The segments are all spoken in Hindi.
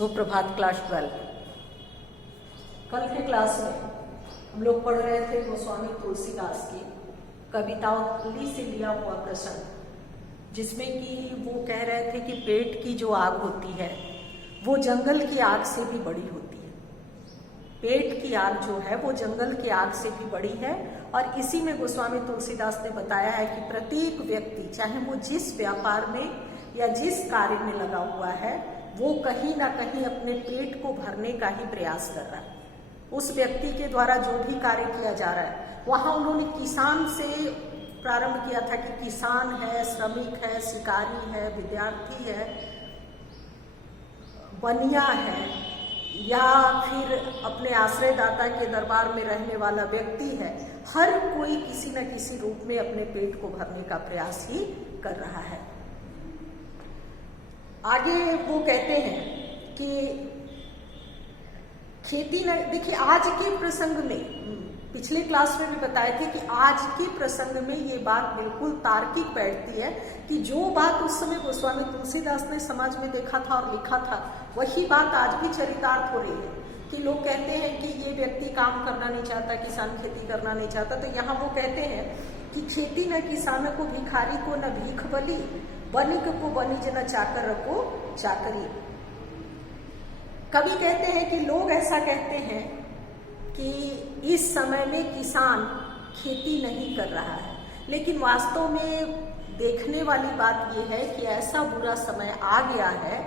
सुप्रभात क्लास 12। कल के क्लास में हम लोग पढ़ रहे थे गोस्वामी तुलसीदास की कवितावली से लिया हुआ प्रसंग, जिसमें कि वो कह रहे थे कि पेट की जो आग होती है वो जंगल की आग से भी बड़ी होती है। पेट की आग जो है वो जंगल की आग से भी बड़ी है। और इसी में गोस्वामी तुलसीदास ने बताया है कि प्रत्येक व्यक्ति, चाहे वो जिस व्यापार में या जिस कार्य में लगा हुआ है, वो कहीं ना कहीं अपने पेट को भरने का ही प्रयास कर रहा है। उस व्यक्ति के द्वारा जो भी कार्य किया जा रहा है, वहाँ उन्होंने किसान से प्रारंभ किया था कि किसान है, श्रमिक है, शिकारी है, विद्यार्थी है, बनिया है, या फिर अपने आश्रयदाता के दरबार में रहने वाला व्यक्ति है। हर कोई किसी न किसी रूप में अपने पेट को भरने का प्रयास ही कर रहा है। आगे वो कहते हैं कि खेती न, देखिए आज के प्रसंग में, पिछले क्लास में भी बताए थे कि आज के प्रसंग में ये बात बिल्कुल तार्किक बैठती है कि जो बात उस समय गोस्वामी तुलसीदास ने समाज में देखा था और लिखा था, वही बात आज भी चरितार्थ हो रही है। कि लोग कहते हैं कि ये व्यक्ति काम करना नहीं चाहता, किसान खेती करना नहीं चाहता, तो यहाँ वो कहते हैं कि खेती न किसान को, भिखारी को न भीख बली, बनिक को बनिज न चाकर को चाकरी। कवि कहते हैं कि लोग ऐसा कहते हैं कि इस समय में किसान खेती नहीं कर रहा है, लेकिन वास्तव में देखने वाली बात यह है कि ऐसा बुरा समय आ गया है।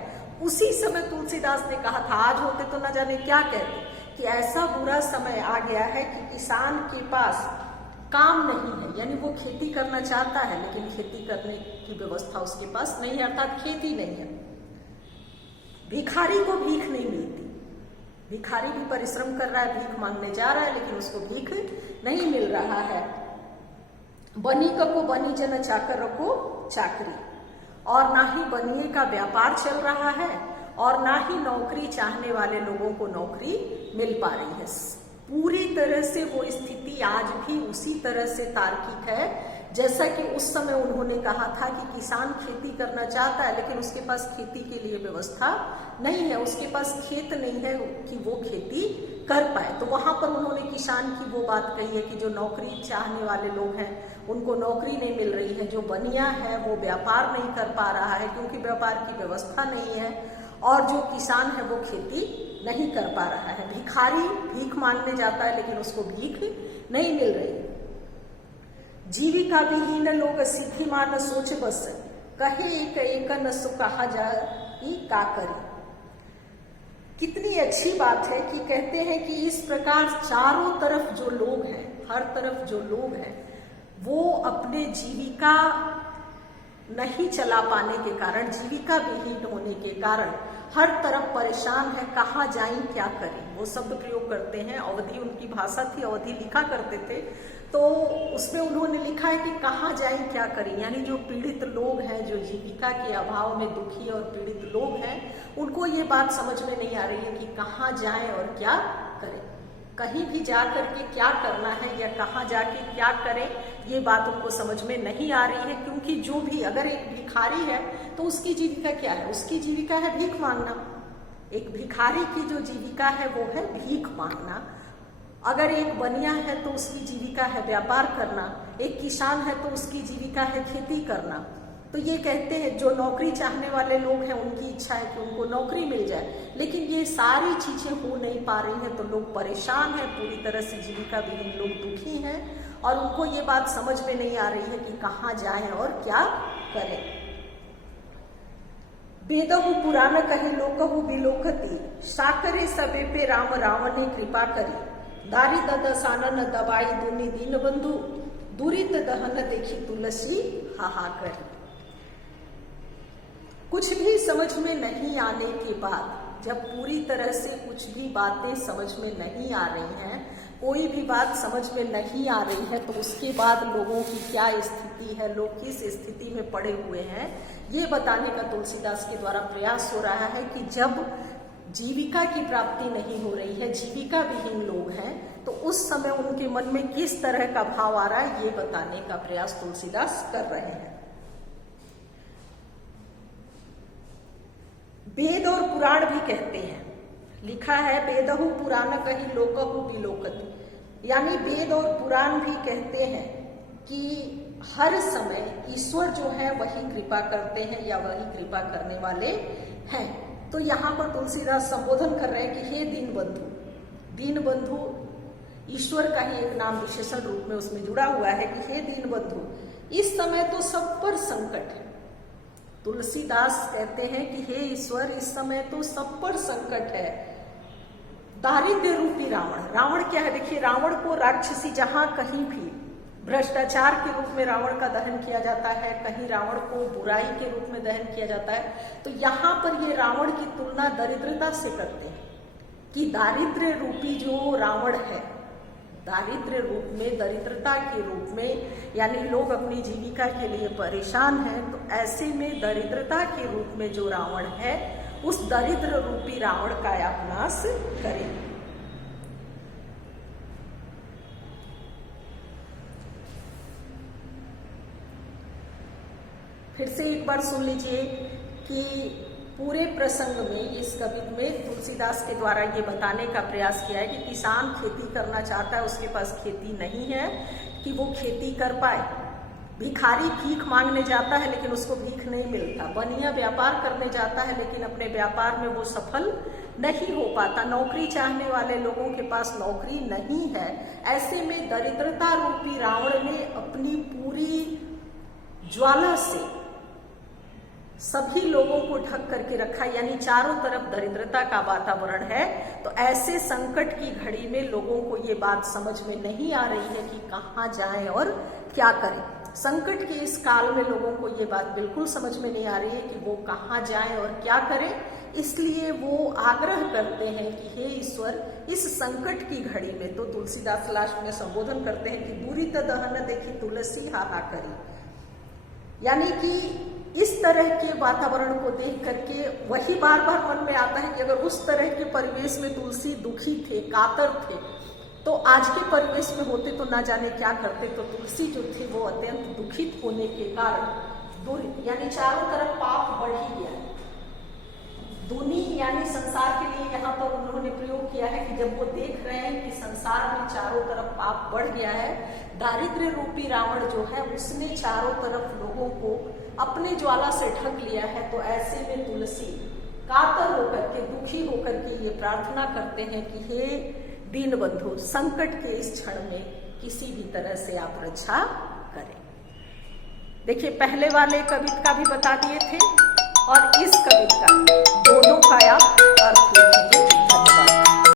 उसी समय तुलसीदास ने कहा था, आज होते तो न जाने क्या कहते, कि ऐसा बुरा समय आ गया है कि किसान के पास काम नहीं है, यानी वो खेती करना चाहता है लेकिन खेती करने की व्यवस्था उसके पास नहीं है, अर्थात खेती नहीं है। भिखारी को भीख नहीं मिलती, भिखारी भी परिश्रम कर रहा है, भीख मांगने जा रहा है, लेकिन उसको भीख नहीं मिल रहा है। बनिक को बनिज न चाकर को चाकरी, और ना ही बनिए का व्यापार चल रहा है और ना ही नौकरी चाहने वाले लोगों को नौकरी मिल पा रही है। पूरी तरह से वो स्थिति आज भी उसी तरह से तार्किक है जैसा कि उस समय उन्होंने कहा था कि किसान खेती करना चाहता है लेकिन उसके पास खेती के लिए व्यवस्था नहीं है, उसके पास खेत नहीं है कि वो खेती कर पाए। तो वहां पर उन्होंने किसान की वो बात कही है कि जो नौकरी चाहने वाले लोग हैं उनको नौकरी नहीं मिल रही है, जो बनिया है वो व्यापार नहीं कर पा रहा है क्योंकि व्यापार की व्यवस्था नहीं है, और जो किसान है वो खेती नहीं कर पा रहा है। भिखारी भीख मांगने जाता है लेकिन उसको भीख नहीं मिल रही। जीविका विहीन लोग सिद्धि मान सोच बस, कहे एक एक न सो कहा जा का करे। कितनी अच्छी बात है कि कहते हैं कि इस प्रकार चारों तरफ जो लोग हैं, हर तरफ जो लोग हैं, वो अपने जीविका नहीं चला पाने के कारण, जीविका विहीन होने के कारण हर तरफ परेशान है, कहाँ जाएं क्या करें। वो शब्द प्रयोग करते हैं, अवधि उनकी भाषा थी, अवधि लिखा करते थे, तो उसमें उन्होंने लिखा है कि कहाँ जाएं क्या करें, यानी जो पीड़ित लोग हैं, जो जीविका के अभाव में दुखी और पीड़ित लोग हैं, उनको ये बात समझ में नहीं आ रही है कि कहाँ जाएं और क्या करें, कहीं भी जा करके क्या करना है या कहाँ जाके क्या करें, ये बात उनको समझ में नहीं आ रही है। क्योंकि जो भी, अगर एक भिखारी है तो उसकी जीविका क्या है, उसकी जीविका है भीख मांगना। एक भिखारी की जो जीविका है वो है भीख मांगना। अगर एक बनिया है तो उसकी जीविका है व्यापार करना, एक किसान है तो उसकी जीविका है खेती करना। तो ये कहते हैं जो नौकरी चाहने वाले लोग हैं उनकी इच्छा है कि उनको नौकरी मिल जाए, लेकिन ये सारी चीजें हो नहीं पा रही हैं, तो लोग परेशान हैं, पूरी तरह से जीविका विहीन लोग दुखी हैं और उनको ये बात समझ में नहीं आ रही है कि कहाँ जाएं और क्या करें। वेदहु पुराण कहे लोकहु विलोकती, साकरे सबे पे राम रावण ने कृपा करी, दारी दसानन दबाई दुनि दीन बंधु, दुरित दहन देखी तुलसी हाहाकर। कुछ भी समझ में नहीं आने के बाद, जब पूरी तरह से कुछ भी बातें समझ में नहीं आ रही हैं, कोई भी बात समझ में नहीं आ रही है, तो उसके बाद लोगों की क्या स्थिति है, लोग किस स्थिति में पड़े हुए हैं, ये बताने का तुलसीदास के द्वारा प्रयास हो रहा है कि जब जीविका की प्राप्ति नहीं हो रही है, जीविका विहीन लोग हैं, तो उस समय उनके मन में किस तरह का भाव आ रहा है, ये बताने का प्रयास तुलसीदास कर रहे हैं। वेद और पुराण भी कहते हैं। लिखा है वेदहु पुराण कही लोकहु विलोकति, यानी वेद और पुराण भी कहते हैं कि हर समय ईश्वर जो है वही कृपा करते हैं या वही कृपा करने वाले हैं। तो यहाँ पर तुलसीदास संबोधन कर रहे हैं कि हे दीनबंधु, दीनबंधु ईश्वर का ही एक नाम विशेषण रूप में उसमें जुड़ा हुआ है कि हे दीनबंधु, इस समय तो सब पर संकट है। तुलसीदास कहते हैं कि हे ईश्वर, इस समय तो सब पर संकट है। दारिद्र्य रूपी रावण, रावण क्या है? देखिए, रावण को राक्षसी जहां कहीं भी भ्रष्टाचार के रूप में रावण का दहन किया जाता है, कहीं रावण को बुराई के रूप में दहन किया जाता है, तो यहाँ पर ये रावण की तुलना दरिद्रता से करते हैं कि दारिद्र्य रूपी जो रावण है, दारिद्र्य रूप में, दरिद्रता के रूप में, यानी लोग अपनी जीविका के लिए परेशान हैं, तो ऐसे में दरिद्रता के रूप में जो रावण है, उस दरिद्र रूपी रावण का आप नाश करें। फिर से एक बार सुन लीजिए कि पूरे प्रसंग में, इस कविता में तुलसीदास के द्वारा ये बताने का प्रयास किया है कि किसान खेती करना चाहता है, उसके पास खेती नहीं है कि वो खेती कर पाए। भिखारी भीख मांगने जाता है लेकिन उसको भीख नहीं मिलता। बनिया व्यापार करने जाता है लेकिन अपने व्यापार में वो सफल नहीं हो पाता। नौकरी चाहने वाले लोगों के पास नौकरी नहीं है। ऐसे में दरिद्रता रूपी रावण ने अपनी पूरी ज्वाला से सभी लोगों को ढक करके रखा, यानी चारों तरफ दरिद्रता का वातावरण है। तो ऐसे संकट की घड़ी में लोगों को ये बात समझ में नहीं आ रही है कि कहाँ जाएं और क्या करें। संकट के इस काल में लोगों को ये बात बिल्कुल समझ में नहीं आ रही है कि वो कहाँ जाएं और क्या करें। इसलिए वो आग्रह करते हैं कि हे ईश्वर, इस संकट की घड़ी में, तो तुलसीदास लास्ट में संबोधन करते हैं कि बुरी दहन देखी तुलसी हाहा करी, यानी कि इस तरह के वातावरण को देख करके वही बार बार मन में आता है कि अगर उस तरह के परिवेश में तुलसी दुखी थे, कातर थे, तो आज के परिवेश में होते तो ना जाने क्या करते। तो तुलसी जो थे वो अत्यंत दुखित होने के कारण यानी चारों तरफ पाप बढ़ ही गया। दुनी यानी संसार के लिए यहाँ पर उन्होंने प्रयोग किया है कि जब वो देख रहे हैं कि संसार में चारों तरफ पाप बढ़ गया है, दारिद्र्य रूपी रावण जो है उसने चारों तरफ लोगों को अपने ज्वाला से ढक लिया है, तो ऐसे में तुलसी कातर होकर के, दुखी होकर के ये प्रार्थना करते हैं कि हे दीनबंधु, संकट के इस क्षण में किसी भी तरह से आप रक्षा करें। देखिए, पहले वाले कविता का भी बता दिए थे और इस कविता का, दोनों का आप